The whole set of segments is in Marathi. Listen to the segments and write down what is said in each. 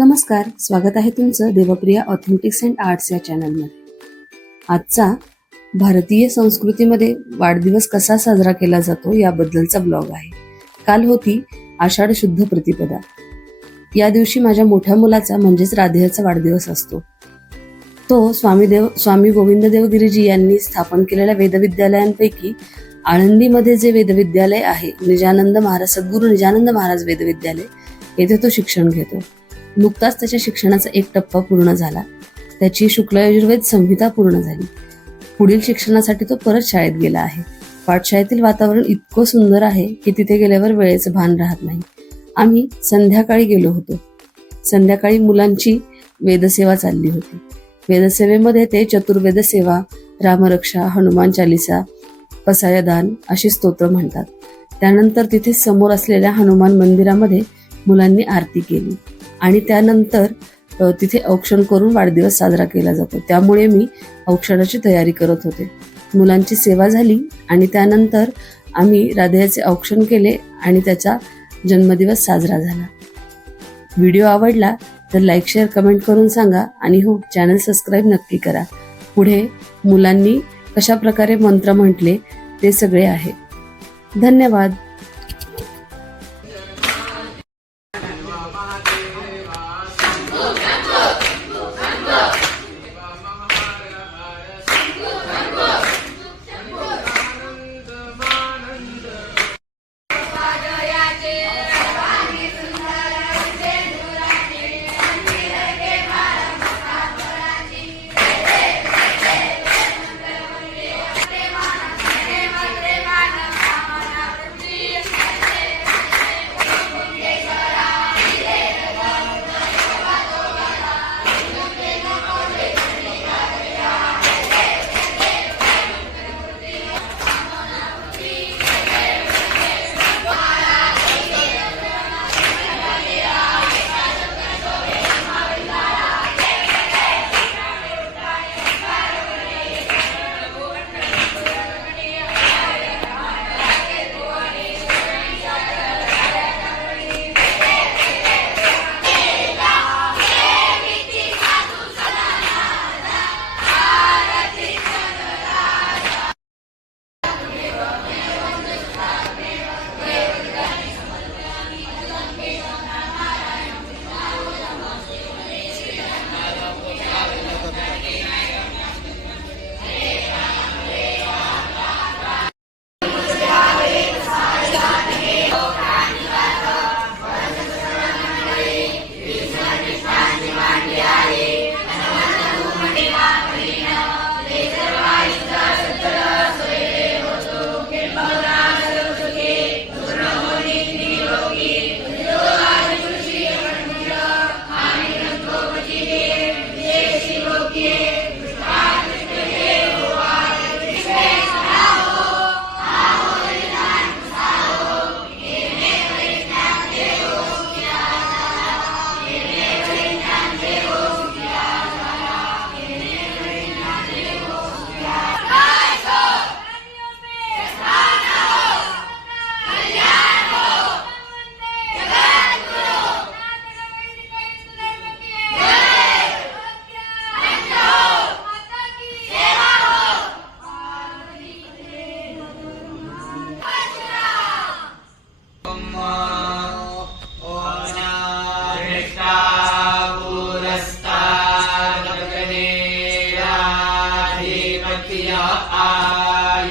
नमस्कार स्वागत आहे तुमचं देवप्रिया ऑथेंटिक्स अँड आर्ट्स या चॅनलमध्ये आजचा भारतीय संस्कृतीमध्ये वाढदिवस कसा साजरा केला जातो याबद्दलचा ब्लॉग आहे. काल होती आषाढ शुद्ध प्रतिपदा. या दिवशी माझ्या मोठ्या मुलाचा म्हणजेच राधेयाचा वाढदिवस असतो. तो स्वामी देव स्वामी गोविंद देवगिरीजी यांनी स्थापन केलेल्या वेदविद्यालयांपैकी आळंदीमध्ये जे वेदविद्यालय आहे निजानंद महाराज सद्गुरू निजानंद महाराज वेदविद्यालय येथे तो शिक्षण घेतो. नुकताच त्याच्या शिक्षणाचा एक टप्पा पूर्ण झाला. त्याची शुक्ल यजुर्वेद संहिता पूर्ण झाली. पुढील शिक्षणासाठी तो परत शाळेत गेला आहे. पाठशाळेतील वातावरण इतकं सुंदर आहे की तिथे गेल्यावर वेळेचं भान राहत नाही. आम्ही संध्याकाळी गेलो होतो. संध्याकाळी मुलांची वेदसेवा चालली होती. वेदसेवेमध्ये ते चतुर्वेद सेवा रामरक्षा हनुमान चालिसा पसायदान अशी स्तोत्र म्हणतात. त्यानंतर तिथे समोर असलेल्या हनुमान मंदिरामध्ये मुलांनी आरती केली. आणि त्यानंतर तिथे औक्षण करून वाढदिवस साजरा केला जातो. त्यामुळे मी औक्षणाची तयारी करत होते. मुलांची सेवा झाली आणि त्यानंतर आम्ही राधेयाचे औक्षण केले आणि त्याचा जन्मदिवस साजरा झाला. व्हिडिओ आवडला तर लाईक शेअर कमेंट करून सांगा आणि हो चॅनल सबस्क्राईब नक्की करा. पुढे मुलांनी कशा प्रकारे मंत्र म्हटले ते सगळे आहे. धन्यवाद. 감사합니다.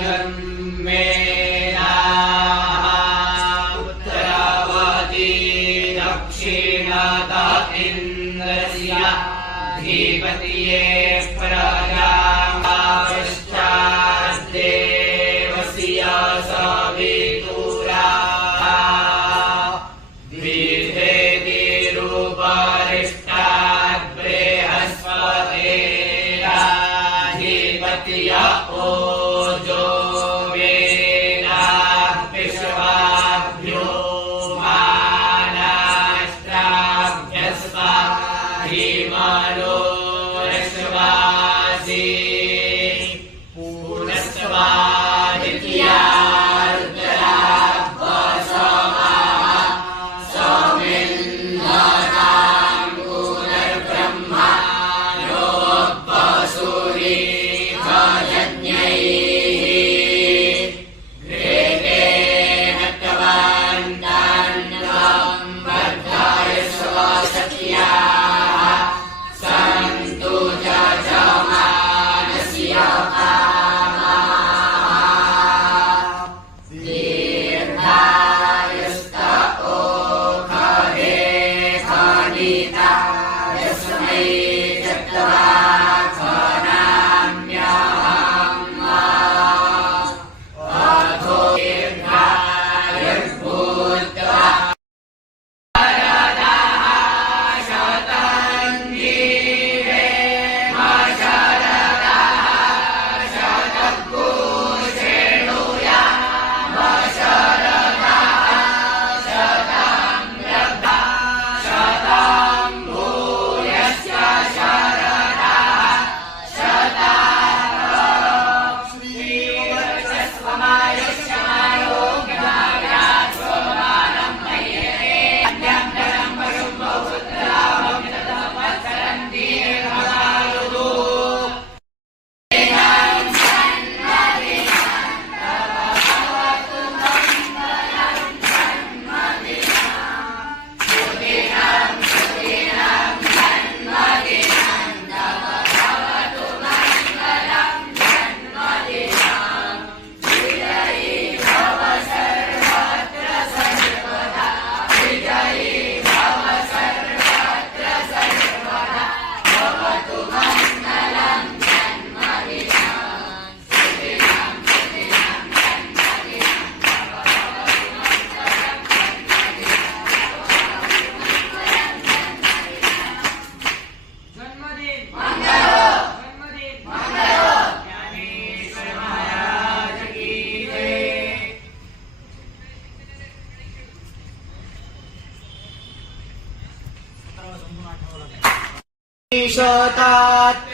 यं मेना पुत्रवी दक्षिणाता इन्द्रिया धीपति Amaro. শতাত